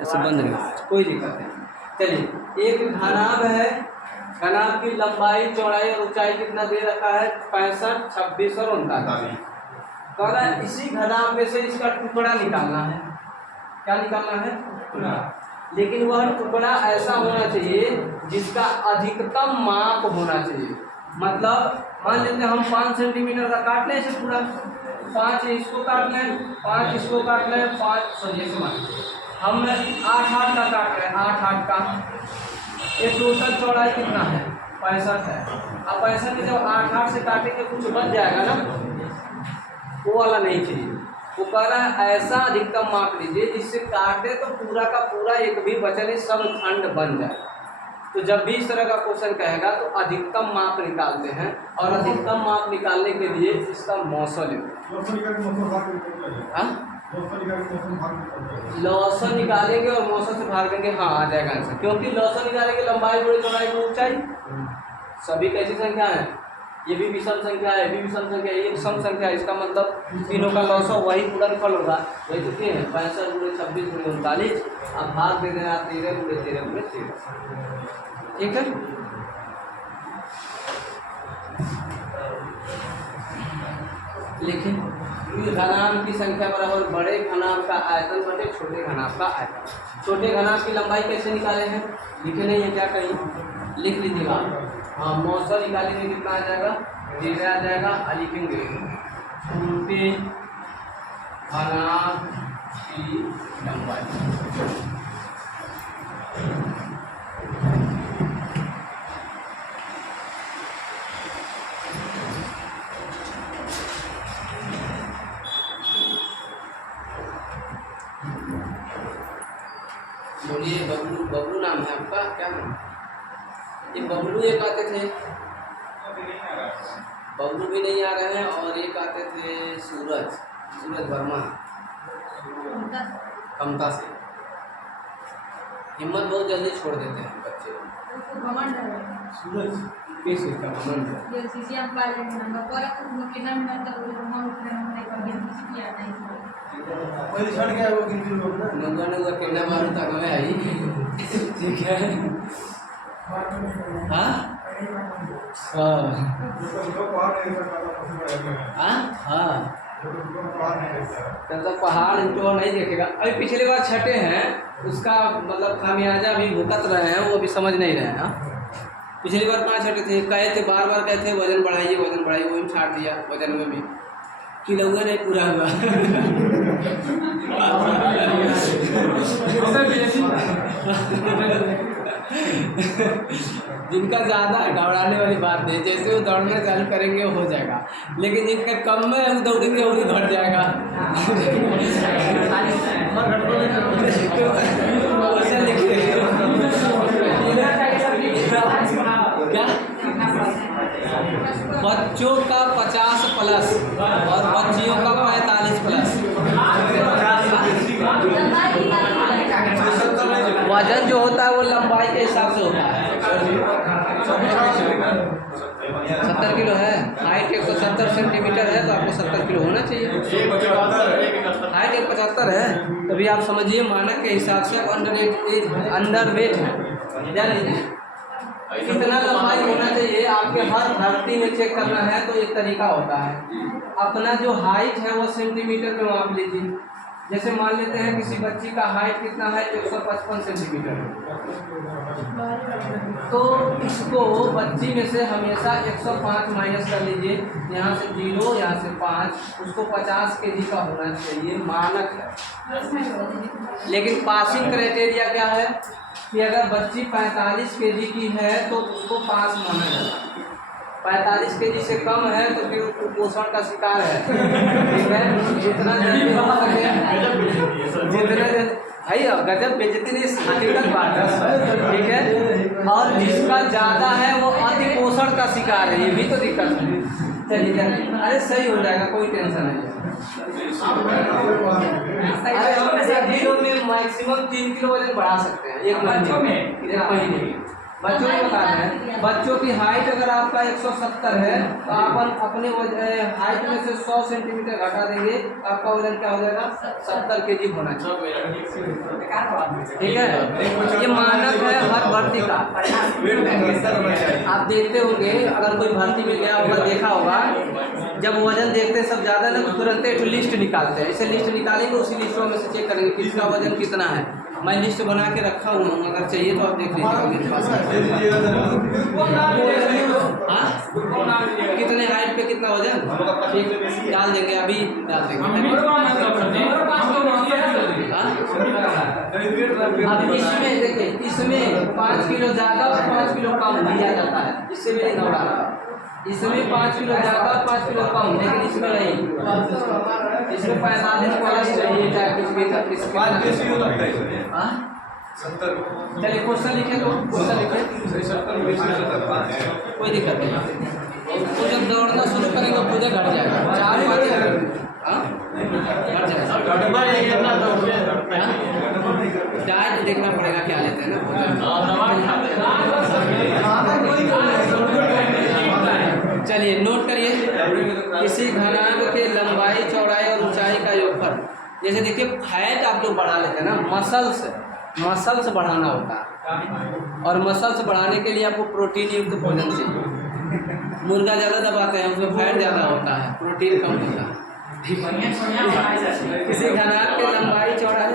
ऐसे बंद नहीं, कोई दिक्कत नहीं। चलिए, एक घनाभ है, घनाभ की लंबाई, चौड़ाई और ऊंचाई कितना दे रखा है? 65, 26 और 39। कह रहा है इसी घनाभ में से इसका टुकड़ा निकालना है। क्या निकालना है? टुकड़ा। लेकिन वह टुकड़ा ऐसा होना चाहिए जिसका अधिकतम माप होना चाहिए। मतलब मान लेते हैं हम 5 सेंटीमीटर का काट लें इसे पूरा, 5 इसको काट लें, 5 इसको काट लें, 5 सॉरी हम 8 का काट रहे हैं, 8 का ये टोटल चौड़ाई कितना है? 65 है। अब 65 में जब 8 से काटेंगे कुछ बच जाएगा ना, वो वाला नहीं चाहिए। वो कह रहा है ऐसा अधिकतम माप लीजिए जिससे काटे तो पूरा का पूरा एक भी बचे नहीं, सब खंड बन जाए। तो जब भी इस तरह का क्वेश्चन कहेगा तो अधिकतम माप निकालते हैं, और अधिकतम माप निकालने के लिए इसका मौसल लौसन निकालेंगे और मौसल से भाग देंगे, हाँ आ जाएगा आंसर। क्योंकि लौसन निकालेंगे लंबाई जोड़े चौड़ाई की ऊंचाई, सभी कैसी संख्या है? ये भी विषम संख्या है, ये भी विषम संख्या है, ये सम संख्या है। इसका मतलब तीनों का लौसन वही गुणनफल होगा। वही तो कितने हैं? 65 × 26 × 39। अब भाग दे देना 13 × 13 × 13। ठीक है, लेकिन घनाभ की संख्या बराबर बड़े घनाभ का आयतन बटे छोटे घनाभ का आयतन। छोटे घनाभ की लंबाई कैसे निकाले हैं? लिखे नहीं है क्या? कहीं लिख लीजिएगा। हाँ, मौसल निकालेंगे कितना आ जाएगा? 13 आ जाएगा। लिखेंगे छोटे घनाभ की लंबाई। बोलिए, बबलू। बबलू नाम है आपका? क्या नाम? ये बबलू एक आते थे, बबलू भी नहीं आ रहे हैं, और एक आते थे सूरज वर्मा, कमता से। हिम्मत बहुत जल्दी छोड़ देते हैं बच्चे। सूरज किस चीज का घमंड है? ठीक है, हाँ हाँ, मतलब पहाड़ तो नहीं देखेगा। अभी पिछली बार छठे हैं, उसका मतलब खामियाजा अभी भुगत रहे हैं, वो अभी समझ नहीं रहे हैं। पिछली बार 5 छठे थे, कहे थे बार बार कहते वजन बढ़ाइए वजन बढ़ाइए, वही छाट दिया वजन में भी, किलोगा नहीं पूरा हुआ। जिनका ज़्यादा घबराने वाली बात नहीं, जैसे वो दौड़ना चालू करेंगे हो जाएगा, लेकिन जिनका कम में वो दौड़ेंगे वो भी घट जाएगा। क्या बच्चों का 50+ और बच्चियों का 45+। वजन जो होता है वो लंबाई के हिसाब से होता है। 70 किलो है, हाइट 170 सेंटीमीटर है, तो आपको 70 किलो होना चाहिए। हाइट 175 है, तभी आप समझिए मानक के हिसाब से अंडर वेट है। कितना लंबाई होना चाहिए आपके हर भर्ती में चेक करना है, तो एक तरीका होता है। अपना जो हाइट है वो सेंटीमीटर में माप लीजिए। जैसे मान लेते हैं किसी बच्ची का हाइट कितना है? 155 सेंटीमीटर। तो इसको बच्ची में से हमेशा 105 माइनस कर लीजिए, यहाँ से 0, यहाँ से 5, उसको 50 kg का होना चाहिए, मानक है। लेकिन पासिंग क्राइटेरिया क्या है कि अगर बच्ची 45 kg की है तो उसको पास माना जाता है। 45 kg से कम है तो फिर कुपोषण का शिकार है। ठीक है, जितना जल्दी हो सके, भाई गजब बेइज्जती नहीं, हकीकत बात है। ठीक है, और जिसका ज़्यादा है वो अति पोषण का शिकार है, ये भी तो दिक्कत है। चलिए, अरे सही हो जाएगा, कोई टेंशन नहीं। अरे हम दिनों में मैक्सिमम 3 किलो वजन बढ़ा सकते हैं एक महीने में। बच्चों को बताना है। बच्चों की हाइट अगर आपका 170 है तो आप अपने हाइट में से 100 सेंटीमीटर घटा देंगे, आपका वजन क्या हो जाएगा? 70 kg होना चाहिए। ठीक है, ये मानक है हर भर्ती का। आप देखते होंगे, अगर कोई भर्ती में गया होगा, देखा होगा, जब वजन देखते हैं सब ज़्यादा ना तो तुरंत एक लिस्ट निकालते हैं। ऐसे लिस्ट निकालेंगे, उसी लिस्टों में से चेक करेंगे किसका वजन कितना है। मैं लिस्ट बना के रखा हूँ, अगर चाहिए तो आप देख लीजिएगा। कितने हाइट पे कितना वजन डाल देंगे, अभी डाल देंगे। अब इसमें देखिए, इसमें 5 किलो ज़्यादा और 5 किलो कम दिया जाता है, इससे भी नहीं घबराना। इसमें 5 किलो ज़्यादा और 5 किलो कम, लेकिन इसमें नहीं, इसमें 45 प्लस चाहिए, चाहे कुछ भी चलिए क्वेश्चन लिखे, तो क्वेश्चन लिखे, कोई दिक्कत नहीं। तो जब दौड़ना शुरू करेंगे खुदे घट जाएगा, 4 बातें घट जाएगा। डाइट देखना पड़ेगा क्या लेते हैं ना। चलिए नोट करिए, किसी घनाभ के लंबाई, चौड़ाई और ऊंचाई का योगफल। जैसे देखिए फैट आप लोग बढ़ा लेते हैं ना, मसल्स बढ़ाना होता है, और मसल्स बढ़ाने के लिए आपको प्रोटीन युक्त भोजन चाहिए। मुर्गा ज़्यादा दबाते हैं, उसमें फैट ज़्यादा होता है, प्रोटीन कम होता है। किसी घनाभ के लंबाई, चौड़ाई